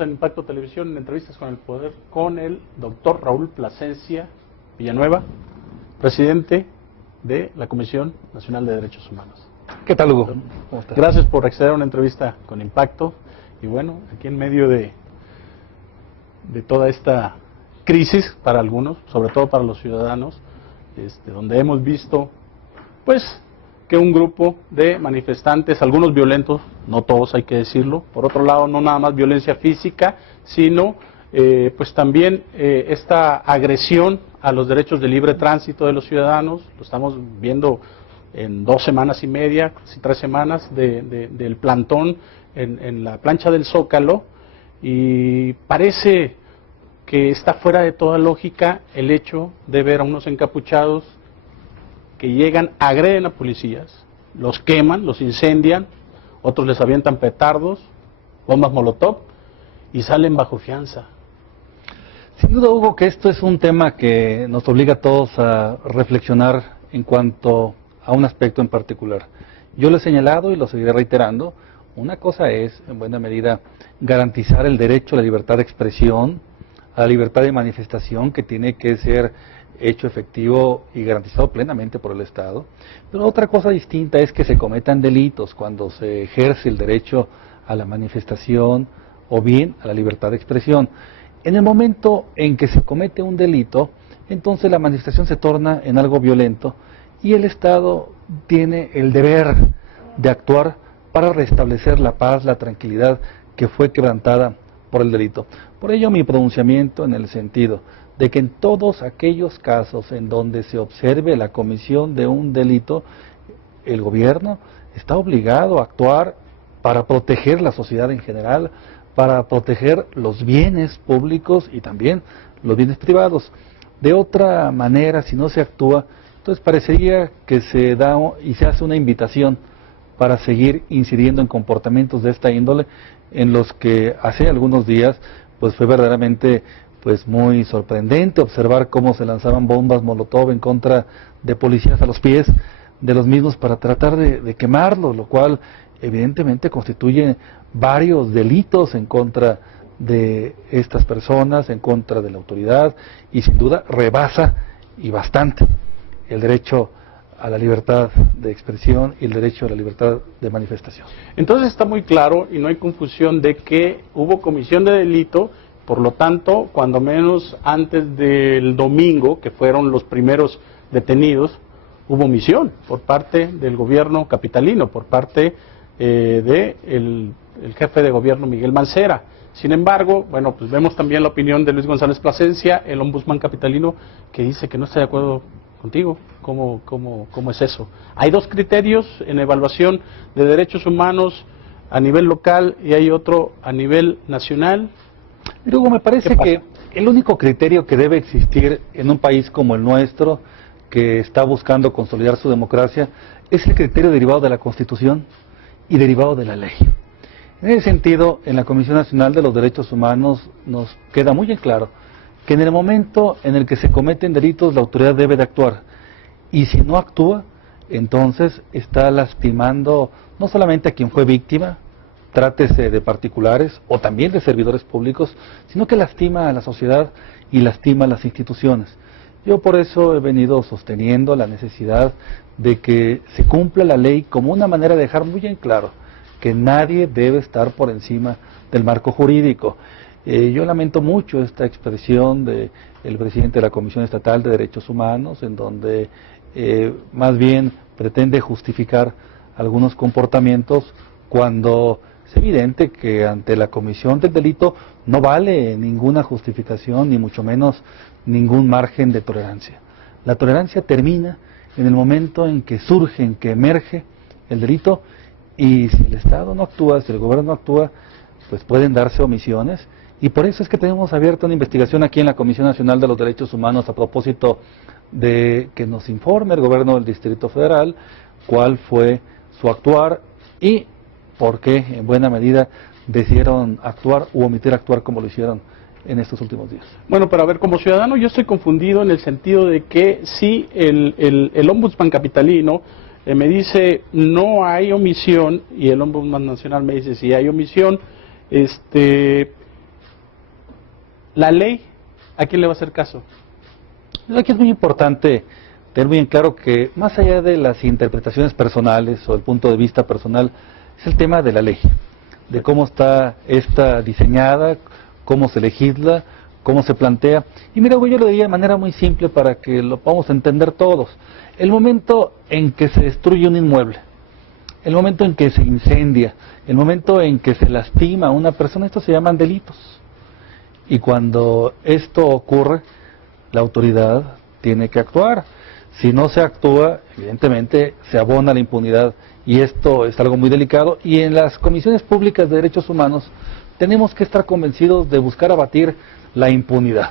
Estamos en Impacto Televisión, en Entrevistas con el Poder, con el doctor Raúl Plasencia Villanueva, presidente de la Comisión Nacional de Derechos Humanos. ¿Qué tal, Hugo? ¿Cómo estás? Gracias por acceder a una entrevista con Impacto. Y bueno, aquí en medio de toda esta crisis para algunos, sobre todo para los ciudadanos, donde hemos visto, pues, que un grupo de manifestantes, algunos violentos, no todos hay que decirlo, por otro lado no nada más violencia física, sino pues también esta agresión a los derechos de libre tránsito de los ciudadanos, lo estamos viendo en 2 semanas y media, casi 3 semanas del plantón en la plancha del Zócalo, y parece que está fuera de toda lógica el hecho de ver a unos encapuchados que llegan, agreden a policías, los queman, los incendian, otros les avientan petardos, bombas molotov y salen bajo fianza. Sin duda, Hugo, que esto es un tema que nos obliga a todos a reflexionar en cuanto a un aspecto en particular. Yo lo he señalado y lo seguiré reiterando. Una cosa es, en buena medida, garantizar el derecho a la libertad de expresión, a la libertad de manifestación, que tiene que ser hecho efectivo y garantizado plenamente por el Estado. Pero otra cosa distinta es que se cometan delitos cuando se ejerce el derecho a la manifestación o bien a la libertad de expresión. En el momento en que se comete un delito, entonces la manifestación se torna en algo violento y el Estado tiene el deber de actuar para restablecer la paz, la tranquilidad que fue quebrantada por el delito. Por ello mi pronunciamiento en el sentido de que en todos aquellos casos en donde se observe la comisión de un delito, el gobierno está obligado a actuar para proteger la sociedad en general, para proteger los bienes públicos y también los bienes privados. De otra manera, si no se actúa, entonces parecería que se da y se hace una invitación para seguir incidiendo en comportamientos de esta índole, en los que hace algunos días pues fue verdaderamente pues muy sorprendente observar cómo se lanzaban bombas molotov en contra de policías a los pies de los mismos para tratar de quemarlos, lo cual evidentemente constituye varios delitos en contra de estas personas, en contra de la autoridad, y sin duda rebasa y bastante el derecho a la libertad de expresión y el derecho a la libertad de manifestación. Entonces está muy claro y no hay confusión de que hubo comisión de delito. Por lo tanto, cuando menos antes del domingo, que fueron los primeros detenidos, hubo omisión por parte del gobierno capitalino, por parte del jefe de gobierno Miguel Mancera. Sin embargo, bueno, pues vemos también la opinión de Luis González Plasencia, el ombudsman capitalino, que dice que no está de acuerdo contigo. ¿Cómo es eso? Hay 2 criterios en evaluación de derechos humanos a nivel local y hay otro a nivel nacional. Luego me parece que el único criterio que debe existir en un país como el nuestro, que está buscando consolidar su democracia, es el criterio derivado de la Constitución y derivado de la ley. En ese sentido, en la Comisión Nacional de los Derechos Humanos nos queda muy en claro que en el momento en el que se cometen delitos, la autoridad debe de actuar. Y si no actúa, entonces está lastimando no solamente a quien fue víctima, trátese de particulares o también de servidores públicos, sino que lastima a la sociedad y lastima a las instituciones. Yo por eso he venido sosteniendo la necesidad de que se cumpla la ley como una manera de dejar muy en claro que nadie debe estar por encima del marco jurídico. Yo lamento mucho esta expresión del presidente de la Comisión Estatal de Derechos Humanos, en donde más bien pretende justificar algunos comportamientos cuando es evidente que ante la comisión del delito no vale ninguna justificación, ni mucho menos ningún margen de tolerancia. La tolerancia termina en el momento en que surge, en que emerge el delito, y si el Estado no actúa, si el gobierno no actúa, pues pueden darse omisiones, y por eso es que tenemos abierta una investigación aquí en la Comisión Nacional de los Derechos Humanos a propósito de que nos informe el gobierno del Distrito Federal cuál fue su actuar y por qué en buena medida decidieron actuar u omitir actuar como lo hicieron en estos últimos días. Bueno, pero a ver, como ciudadano yo estoy confundido en el sentido de que si el ombudsman capitalino me dice no hay omisión y el ombudsman nacional me dice sí hay omisión, la ley, ¿a quién le va a hacer caso? Aquí es muy importante tener bien claro que más allá de las interpretaciones personales o el punto de vista personal, es el tema de la ley, de cómo está esta diseñada, cómo se legisla, cómo se plantea. Y mira, yo lo diría de manera muy simple para que lo podamos entender todos. El momento en que se destruye un inmueble, el momento en que se incendia, el momento en que se lastima a una persona, estos se llaman delitos. Y cuando esto ocurre, la autoridad tiene que actuar. Si no se actúa, evidentemente se abona la impunidad, y esto es algo muy delicado. Y en las comisiones públicas de derechos humanos tenemos que estar convencidos de buscar abatir la impunidad,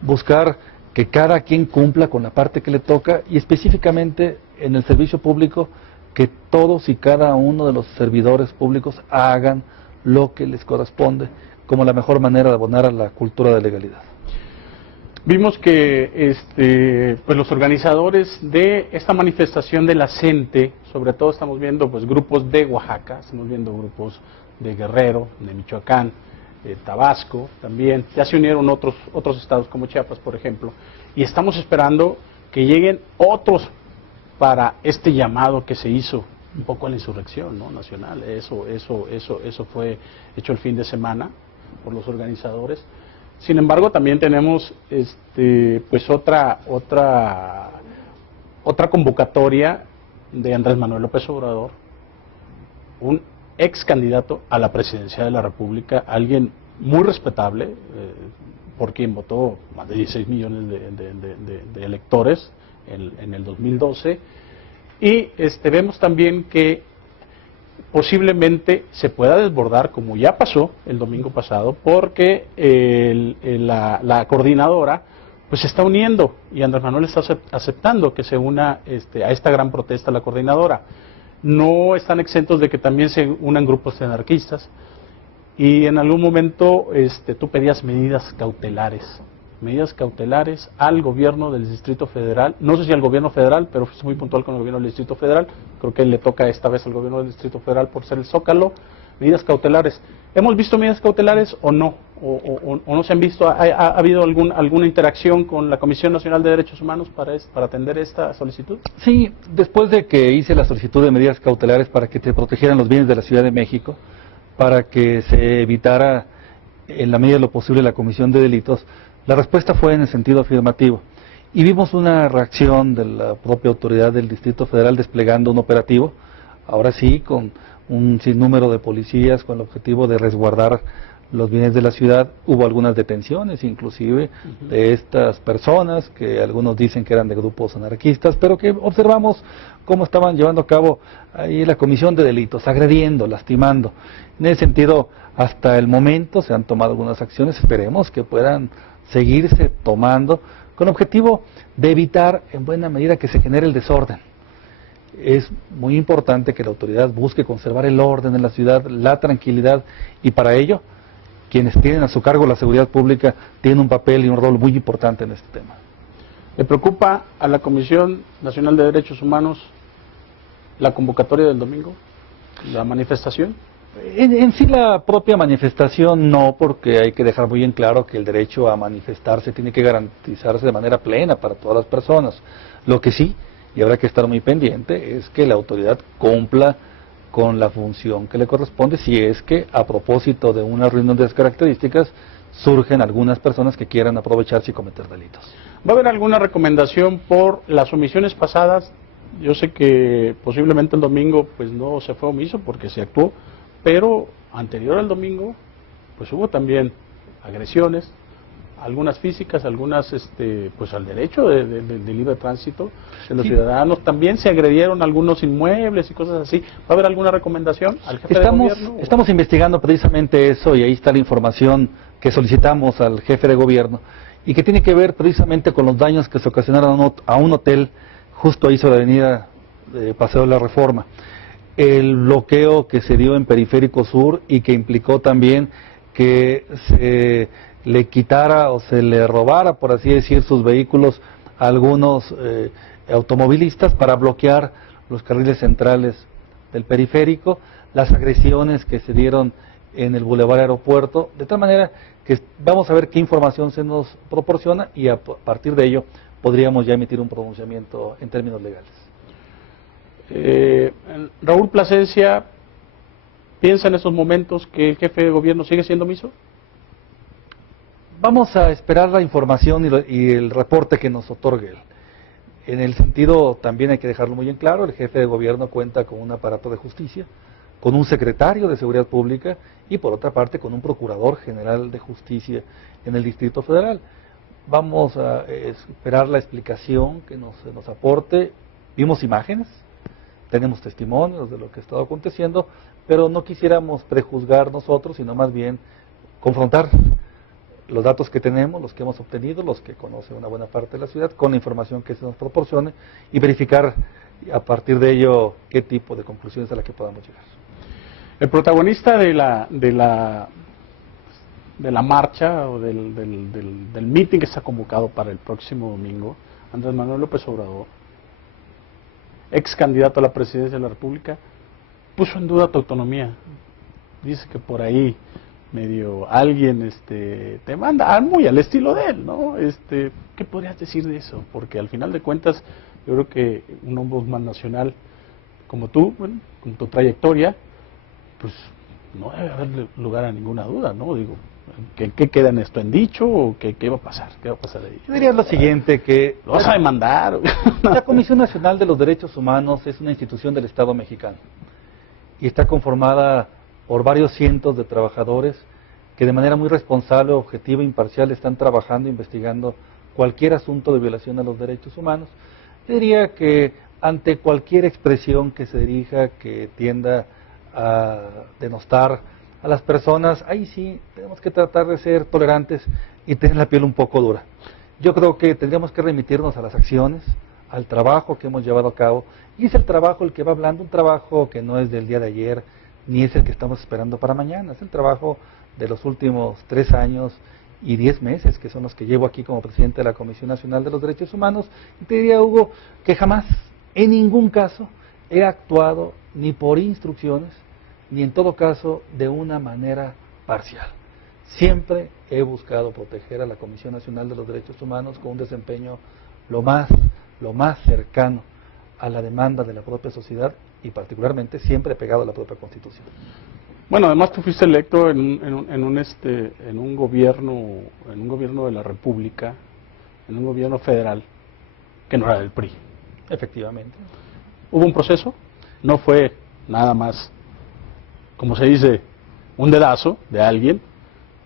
buscar que cada quien cumpla con la parte que le toca, y específicamente en el servicio público, que todos y cada uno de los servidores públicos hagan lo que les corresponde como la mejor manera de abonar a la cultura de legalidad. Vimos que pues los organizadores de esta manifestación de la gente, sobre todo estamos viendo pues grupos de Oaxaca, estamos viendo grupos de Guerrero, de Michoacán, de Tabasco también, ya se unieron otros estados como Chiapas, por ejemplo, y estamos esperando que lleguen otros para este llamado que se hizo un poco a la insurrección, ¿no?, nacional. Eso fue hecho el fin de semana por los organizadores. Sin embargo, también tenemos pues otra convocatoria de Andrés Manuel López Obrador, un ex candidato a la presidencia de la República, alguien muy respetable, por quien votó más de 16 millones de electores en el 2012, y vemos también que posiblemente se pueda desbordar, como ya pasó el domingo pasado, porque la coordinadora pues se está uniendo, y Andrés Manuel está aceptando que se una a esta gran protesta la coordinadora. No están exentos de que también se unan grupos de anarquistas, y en algún momento tú pedías medidas cautelares al gobierno del Distrito Federal. No sé si al gobierno federal, pero fue muy puntual con el gobierno del Distrito Federal. Creo que le toca esta vez al gobierno del Distrito Federal por ser el Zócalo. Medidas cautelares. ¿Hemos visto medidas cautelares o no? ¿O no se han visto? ¿Ha habido alguna interacción con la Comisión Nacional de Derechos Humanos para atender esta solicitud? Sí, después de que hice la solicitud de medidas cautelares para que se protegieran los bienes de la Ciudad de México, para que se evitara en la medida de lo posible la comisión de delitos, la respuesta fue en el sentido afirmativo, y vimos una reacción de la propia autoridad del Distrito Federal desplegando un operativo, ahora sí, con un sinnúmero de policías, con el objetivo de resguardar los bienes de la ciudad. Hubo algunas detenciones, inclusive, de estas personas, que algunos dicen que eran de grupos anarquistas, pero que observamos cómo estaban llevando a cabo ahí la comisión de delitos, agrediendo, lastimando. En ese sentido, hasta el momento se han tomado algunas acciones, esperemos que puedan seguirse tomando, con objetivo de evitar en buena medida que se genere el desorden. Es muy importante que la autoridad busque conservar el orden en la ciudad, la tranquilidad, y para ello, quienes tienen a su cargo la seguridad pública tienen un papel y un rol muy importante en este tema. ¿Le preocupa a la Comisión Nacional de Derechos Humanos la convocatoria del domingo, la manifestación? En sí la propia manifestación no, porque hay que dejar muy en claro que el derecho a manifestarse tiene que garantizarse de manera plena para todas las personas. Lo que sí, y habrá que estar muy pendiente, es que la autoridad cumpla con la función que le corresponde, si es que a propósito de una reunión de esas características surgen algunas personas que quieran aprovecharse y cometer delitos. ¿Va a haber alguna recomendación por las omisiones pasadas? Yo sé que posiblemente el domingo pues no se fue omiso porque se actuó, pero anterior al domingo pues hubo también agresiones, algunas físicas, algunas pues al derecho de libre tránsito de los ciudadanos. También se agredieron algunos inmuebles y cosas así. ¿Va a haber alguna recomendación al jefe de gobierno? Estamos investigando precisamente eso, y ahí está la información que solicitamos al jefe de gobierno, y que tiene que ver precisamente con los daños que se ocasionaron a un hotel justo ahí sobre la avenida Paseo de la Reforma. El bloqueo que se dio en Periférico Sur y que implicó también que se le quitara o se le robara, por así decir, sus vehículos a algunos automovilistas para bloquear los carriles centrales del periférico, las agresiones que se dieron en el Boulevard Aeropuerto, de tal manera que vamos a ver qué información se nos proporciona y a partir de ello podríamos ya emitir un pronunciamiento en términos legales. Raúl Plasencia, ¿piensa en esos momentos que el jefe de gobierno sigue siendo omiso? Vamos a esperar la información y el reporte que nos otorgue él. En el sentido, también hay que dejarlo muy en claro, el jefe de gobierno cuenta con un aparato de justicia, con un secretario de Seguridad Pública y por otra parte con un procurador general de justicia en el Distrito Federal. Vamos a esperar la explicación que nos aporte. Vimos imágenes, tenemos testimonios de lo que ha estado aconteciendo, pero no quisiéramos prejuzgar nosotros, sino más bien confrontar los datos que tenemos, los que hemos obtenido, los que conoce una buena parte de la ciudad, con la información que se nos proporcione y verificar a partir de ello qué tipo de conclusiones a las que podamos llegar. El protagonista de la marcha o del meeting que está convocado para el próximo domingo, Andrés Manuel López Obrador, ex candidato a la presidencia de la República, puso en duda tu autonomía. Dice que por ahí medio alguien te manda muy al estilo de él, ¿no? ¿Qué podrías decir de eso? Porque al final de cuentas yo creo que un ombudsman nacional como tú, bueno, con tu trayectoria, pues no debe haber lugar a ninguna duda, ¿no? Digo, ¿qué queda en esto? ¿En dicho o qué va a pasar? ¿Qué va a pasar ahí? Yo diría lo siguiente, que ¿Lo vas a demandar? la Comisión Nacional de los Derechos Humanos es una institución del Estado mexicano y está conformada por varios cientos de trabajadores que de manera muy responsable, objetiva e imparcial están trabajando, investigando cualquier asunto de violación a los derechos humanos. Yo diría que ante cualquier expresión que se dirija, que tienda a denostar a las personas, ahí sí tenemos que tratar de ser tolerantes y tener la piel un poco dura. Yo creo que tendríamos que remitirnos a las acciones, al trabajo que hemos llevado a cabo, y es el trabajo el que va hablando, un trabajo que no es del día de ayer, ni es el que estamos esperando para mañana, es el trabajo de los últimos 3 años y 10 meses, que son los que llevo aquí como presidente de la Comisión Nacional de los Derechos Humanos, y te diría, Hugo, que jamás, en ningún caso, he actuado ni por instrucciones, ni en todo caso de una manera parcial. Siempre he buscado proteger a la Comisión Nacional de los Derechos Humanos con un desempeño lo más cercano a la demanda de la propia sociedad y particularmente siempre pegado a la propia Constitución. Bueno, además tú fuiste electo en un gobierno de la República, en un gobierno federal que no era del PRI. Efectivamente. Hubo un proceso, no fue nada más, como se dice, un dedazo de alguien.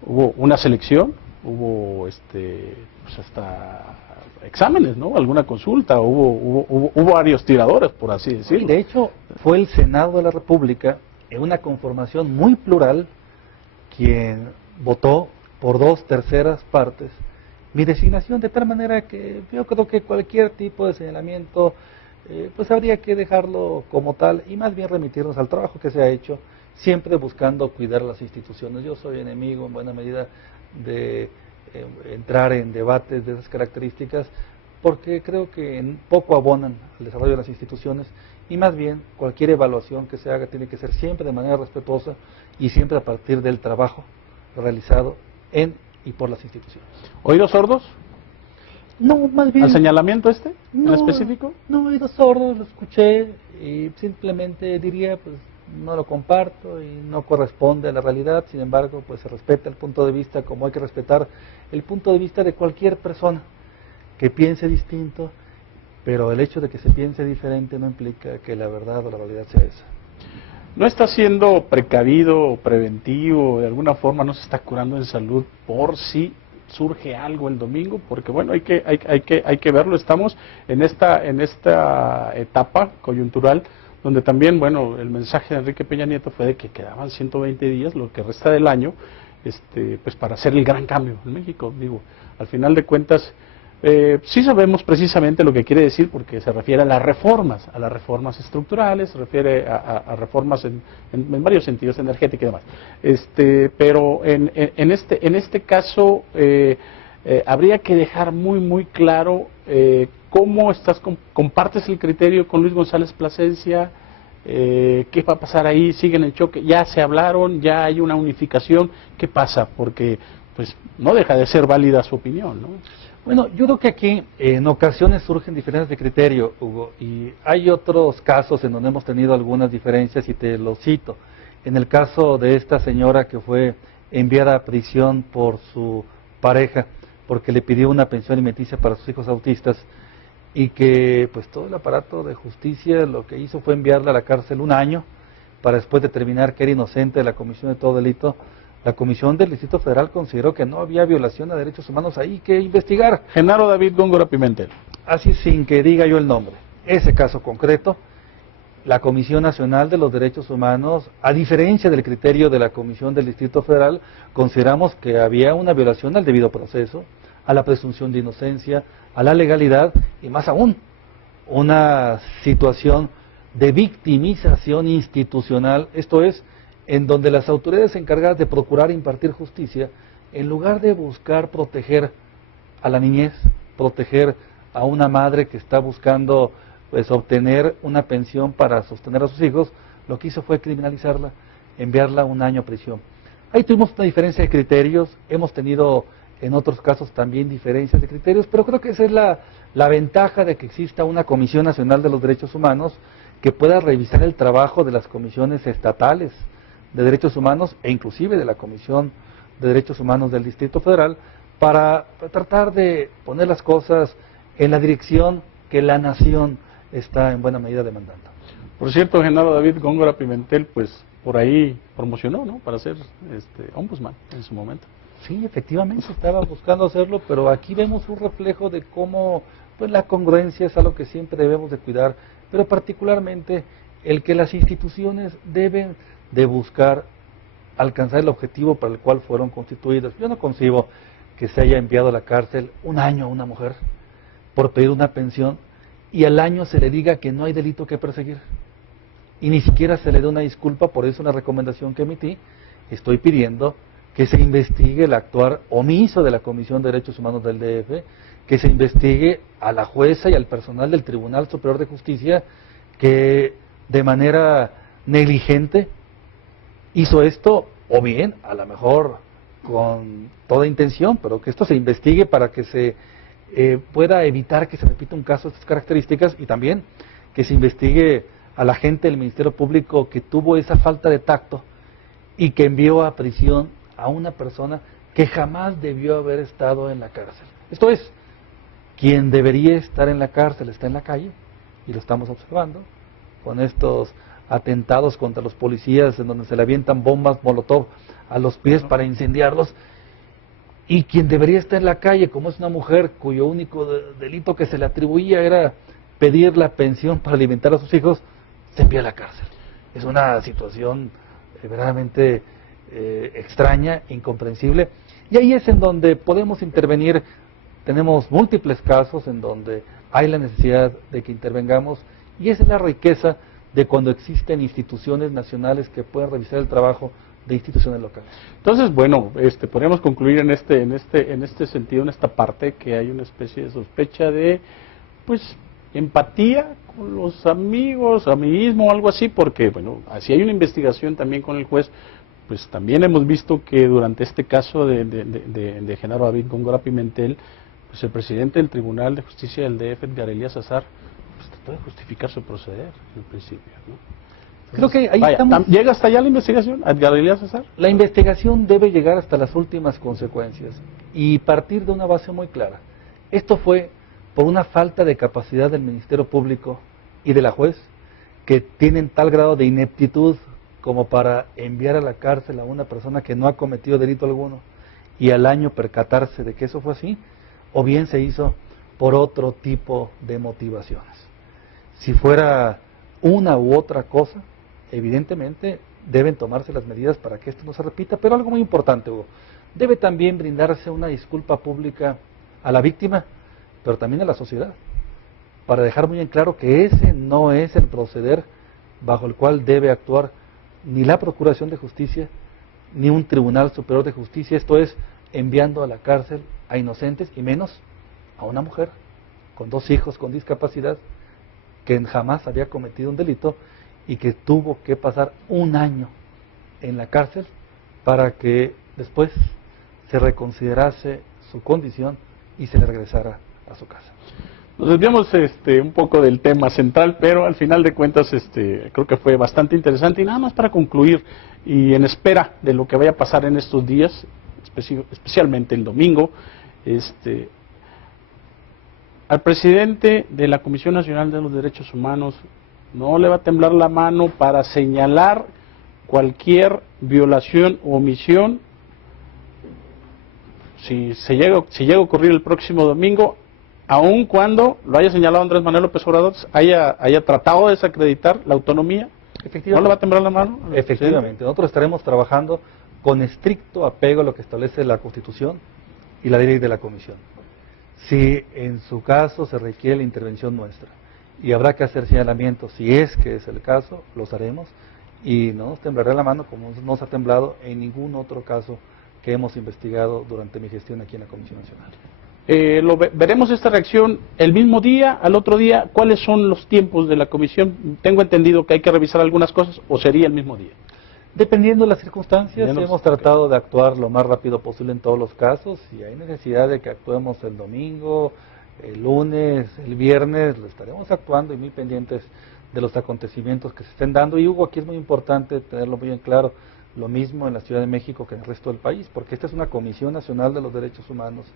Hubo una selección, hubo pues hasta exámenes, ¿no? Alguna consulta, hubo varios tiradores, por así decirlo. De hecho, fue el Senado de la República, en una conformación muy plural, quien votó por 2/3 partes mi designación, de tal manera que yo creo que cualquier tipo de señalamiento pues habría que dejarlo como tal y más bien remitirnos al trabajo que se ha hecho, siempre buscando cuidar las instituciones. Yo soy enemigo en buena medida de entrar en debates de esas características, porque creo que poco abonan al desarrollo de las instituciones y más bien cualquier evaluación que se haga tiene que ser siempre de manera respetuosa y siempre a partir del trabajo realizado en y por las instituciones. ¿Oídos sordos? No, más bien... ¿Al señalamiento no, en específico? No, oídos sordos, lo escuché y simplemente diría, pues no lo comparto y no corresponde a la realidad, sin embargo, pues se respeta el punto de vista como hay que respetar el punto de vista de cualquier persona que piense distinto, pero el hecho de que se piense diferente no implica que la verdad o la realidad sea esa. ¿No está siendo precavido o preventivo, de alguna forma no se está curando en salud por si surge algo el domingo? Porque bueno, hay que verlo, estamos en esta etapa coyuntural donde también, bueno, el mensaje de Enrique Peña Nieto fue de que quedaban 120 días, lo que resta del año, pues para hacer el gran cambio en México. Digo, al final de cuentas, sí sabemos precisamente lo que quiere decir, porque se refiere a las reformas estructurales, se refiere a reformas en varios sentidos, energética y demás. Pero en este caso habría que dejar muy claro cómo compartes el criterio con Luis González Plasencia, ¿Qué va a pasar ahí? ¿Siguen en choque? ¿Ya se hablaron? ¿Ya hay una unificación? ¿Qué pasa? Porque pues no deja de ser válida su opinión, ¿no? Bueno, yo creo que aquí en ocasiones surgen diferencias de criterio, Hugo, y hay otros casos en donde hemos tenido algunas diferencias y te los cito. En el caso de esta señora que fue enviada a prisión por su pareja porque le pidió una pensión alimenticia para sus hijos autistas y que pues todo el aparato de justicia lo que hizo fue enviarla a la cárcel un año para después determinar que era inocente de la comisión de todo delito. La Comisión del Distrito Federal consideró que no había violación a derechos humanos ahí que investigar. Genaro David Góngora Pimentel. Así sin que diga yo el nombre. Ese caso concreto, la Comisión Nacional de los Derechos Humanos, a diferencia del criterio de la Comisión del Distrito Federal, consideramos que había una violación al debido proceso, a la presunción de inocencia, a la legalidad y más aún, una situación de victimización institucional, esto es, en donde las autoridades encargadas de procurar e impartir justicia, en lugar de buscar proteger a la niñez, proteger a una madre que está buscando pues obtener una pensión para sostener a sus hijos, lo que hizo fue criminalizarla, enviarla un año a prisión. Ahí tuvimos una diferencia de criterios, hemos tenido en otros casos también diferencias de criterios, pero creo que esa es la ventaja de que exista una Comisión Nacional de los Derechos Humanos que pueda revisar el trabajo de las comisiones estatales de Derechos Humanos e inclusive de la Comisión de Derechos Humanos del Distrito Federal para tratar de poner las cosas en la dirección que la nación está en buena medida demandando. Por cierto, Genaro David Góngora Pimentel, pues por ahí promocionó, ¿no? Para ser ombudsman en su momento. Sí, efectivamente estaba buscando hacerlo, pero aquí vemos un reflejo de cómo pues la congruencia es algo que siempre debemos de cuidar, pero particularmente el que las instituciones deben de buscar alcanzar el objetivo para el cual fueron constituidas. Yo no concibo que se haya enviado a la cárcel un año a una mujer por pedir una pensión y al año se le diga que no hay delito que perseguir y ni siquiera se le dé una disculpa. Por eso una recomendación que emití, estoy pidiendo que se investigue el actuar omiso de la Comisión de Derechos Humanos del DF, que se investigue a la jueza y al personal del Tribunal Superior de Justicia que de manera negligente hizo esto, o bien, a lo mejor con toda intención, pero que esto se investigue para que se pueda evitar que se repita un caso de estas características y también que se investigue a la gente del Ministerio Público que tuvo esa falta de tacto y que envió a prisión a una persona que jamás debió haber estado en la cárcel. Esto es, quien debería estar en la cárcel está en la calle y lo estamos observando con estos atentados contra los policías en donde se le avientan bombas molotov a los pies para incendiarlos, y quien debería estar en la calle, como es una mujer cuyo único delito que se le atribuía era pedir la pensión para alimentar a sus hijos, se envía a la cárcel. Es una situación verdaderamente extraña, incomprensible, y ahí es en donde podemos intervenir. Tenemos múltiples casos en donde hay la necesidad de que intervengamos, y esa es la riqueza de cuando existen instituciones nacionales que puedan revisar el trabajo de instituciones locales. Entonces, bueno, podríamos concluir en este sentido, en esta parte, que hay una especie de sospecha de, pues, empatía con los amigos, amiguismo o algo así, porque, bueno, así hay una investigación también con el juez. Pues también hemos visto que durante este caso de Genaro David Góngora Pimentel, pues el presidente del Tribunal de Justicia del DF, Edgar Elías Azar, pues trató de justificar su proceder en principio, ¿no? Entonces, creo que ahí estamos. ¿Llega hasta allá la investigación, Edgar Elías Azar? La investigación debe llegar hasta las últimas consecuencias y partir de una base muy clara. Esto fue por una falta de capacidad del Ministerio Público y de la juez, que tienen tal grado de ineptitud como para enviar a la cárcel a una persona que no ha cometido delito alguno y al año percatarse de que eso fue así, o bien se hizo por otro tipo de motivaciones. Si fuera una u otra cosa, evidentemente deben tomarse las medidas para que esto no se repita, pero algo muy importante, Hugo, debe también brindarse una disculpa pública a la víctima, pero también a la sociedad, para dejar muy en claro que ese no es el proceder bajo el cual debe actuar ni la Procuración de Justicia, ni un Tribunal Superior de Justicia, esto es, enviando a la cárcel a inocentes, y menos a una mujer con 2 hijos con discapacidad, que jamás había cometido un delito, y que tuvo que pasar un año en la cárcel para que después se reconsiderase su condición y se le regresara a su casa. Nos desviamos un poco del tema central, pero al final de cuentas creo que fue bastante interesante. Y nada más para concluir, y en espera de lo que vaya a pasar en estos días, especialmente el domingo, al presidente de la Comisión Nacional de los Derechos Humanos no le va a temblar la mano para señalar cualquier violación o omisión si llega a ocurrir el próximo domingo, aun cuando lo haya señalado Andrés Manuel López Obrador, haya tratado de desacreditar la autonomía. ¿No le va a temblar la mano? Efectivamente, nosotros estaremos trabajando con estricto apego a lo que establece la Constitución y la ley de la Comisión. Si en su caso se requiere la intervención nuestra y habrá que hacer señalamientos, si es que es el caso, los haremos y no nos temblará la mano como nos ha temblado en ningún otro caso que hemos investigado durante mi gestión aquí en la Comisión Nacional. Veremos esta reacción el mismo día, al otro día. ¿Cuáles son los tiempos de la comisión? Tengo entendido que hay que revisar algunas cosas, ¿o sería el mismo día? Dependiendo de las circunstancias, hemos tratado de actuar lo más rápido posible en todos los casos. Si hay necesidad de que actuemos el domingo, el lunes, el viernes, lo estaremos actuando y muy pendientes de los acontecimientos que se estén dando. Y Hugo, aquí es muy importante tenerlo muy en claro, lo mismo en la Ciudad de México que en el resto del país, porque esta es una Comisión Nacional de los Derechos Humanos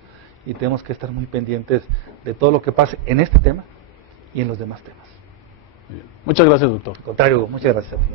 y tenemos que estar muy pendientes de todo lo que pase en este tema y en los demás temas. Muchas gracias, doctor. Al contrario, Hugo, muchas gracias a ti.